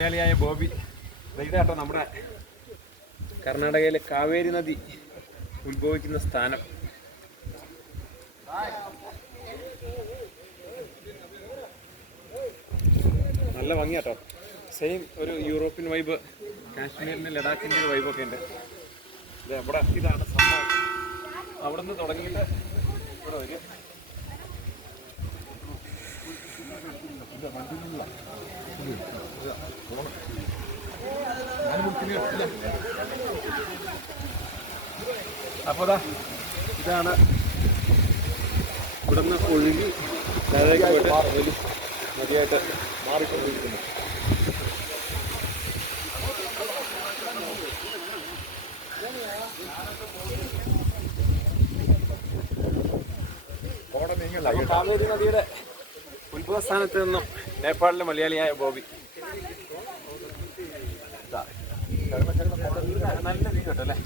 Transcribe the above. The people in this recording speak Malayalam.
മലയാളിയായ ബോബി. ഇതാട്ടോ നമ്മുടെ കർണാടകയിലെ കാവേരി നദി ഉത്ഭവിക്കുന്ന സ്ഥാനം. നല്ല ഭംഗിയാട്ടോ സെയിം ഒരു യൂറോപ്യൻ വൈബ് കാശ്മീരിന്റെ ലഡാക്കിന്റെ ഒരു വൈബൊക്കെ ഉണ്ട്. ഇത് എവിടെ ഇതാണ് സംഭവം. അവിടെ നിന്ന് തുടങ്ങിയിട്ട് ഇവിടെ വരും. അപ്പോൾ ദാ ഇതാണ് ഇവിടുന്ന് ഒഴുകി നദിയായിട്ട് മാറിക്കൊണ്ടിരിക്കുന്നത് കാവേരി നദിയുടെ ഉത്ഭവ സ്ഥാനത്ത് നിന്നും നേപ്പാളിലെ മലയാളിയായ ബോബി. നല്ല വ്യൂ കേട്ടോ അല്ലേ